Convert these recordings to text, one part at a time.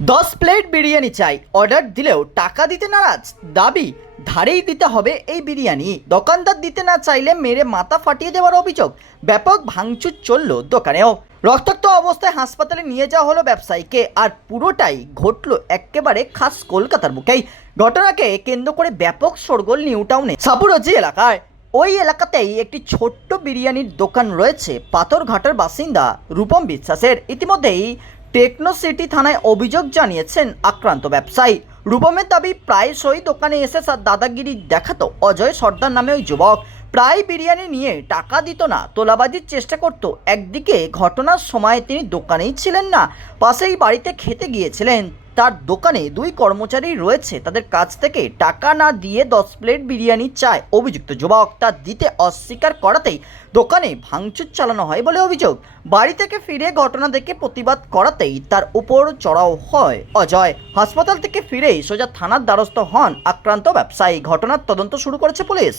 দশ প্লেট বিরিয়ানি চাই। অর্ডার দিলেও টাকা দিতে নারাজ। দাবি, ধারেই দিতে হবে এই বিরিয়ানি। দোকানদার দিতে না চাইলে মেরে মাথা ফাটিয়ে দেওয়ার অভিযোগ। ব্যাপক ভাঙচুর চলল দোকানেও। রক্তাক্ত অবস্থায় হাসপাতালে নিয়ে যাওয়া হলো ব্যবসায়ীকে আর পুরোটাই ঘটলো একেবারে খাস কলকাতার বুকেই ঘটনাকে কেন্দ্র করে ব্যাপক সরগোল নিউ টাউনে। সাপুরজি এলাকায়। ওই এলাকাতেই একটি ছোট্ট বিরিয়ানির দোকান রয়েছে। পাথরঘাটার বাসিন্দা রূপম বিশ্বাসের। ইতিমধ্যেই টেকনো সিটি থানায় অভিযোগ জানিয়েছেন আক্রান্ত ব্যবসায়ী। রূপমের দাবি, প্রায়শই দোকানে এসে তার দাদাগিরি দেখাতো অজয় সর্দার নামে ওই যুবক। প্রায় বিরিয়ানি নিয়ে টাকা দিত না, তোলাবাজির চেষ্টা করত। একদিকে ঘটনার সময় তিনি দোকানেই ছিলেন না, পাশেই বাড়িতে খেতে গিয়েছিলেন। তার দোকানে দুই কর্মচারী রয়েছে। তাদের কাছ থেকে টাকা না দিয়ে দশ প্লেট বিরিয়ানি চায়। অভিযুক্ত যুবক তা দিতে অস্বীকার করাতেই দোকানে ভাঙচুর চালানো হয় বলে অভিযোগ। বাড়ি থেকে ফিরে ঘটনা দেখে প্রতিবাদ করাতেই তার উপর চড়াও হয়। অজয় হাসপাতাল থেকে ফিরেই সোজা থানার দ্বারস্থ হন আক্রান্ত ব্যবসায়ী। ঘটনার তদন্ত শুরু করেছে পুলিশ।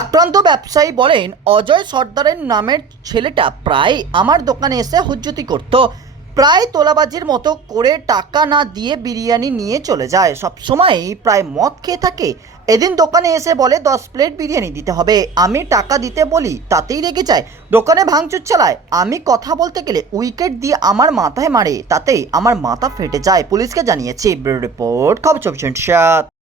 আক্রান্ত ব্যবসায়ী বলেন, অজয় সর্দারের নামের ছেলেটা প্রায় আমার দোকানে এসে হুজ্জুতি করত। প্রায় তোলাবাজির মতো করে টাকা না দিয়ে বিরিয়ানি নিয়ে চলে যায়। সবসময়ই প্রায় মদ খেয়ে থাকে। এদিন দোকানে এসে বলে, দশ প্লেট বিরিয়ানি দিতে হবে। আমি টাকা দিতে বলি, তাতেই রেগে যায়। দোকানে ভাঙচুর চালায়। আমি কথা বলতে গেলে উইকেট দিয়ে আমার মাথায় মারে। তাতেই আমার মাথা ফেটে যায়। পুলিশকে জানিয়েছি রিপোর্ট, খবর চব্বিশ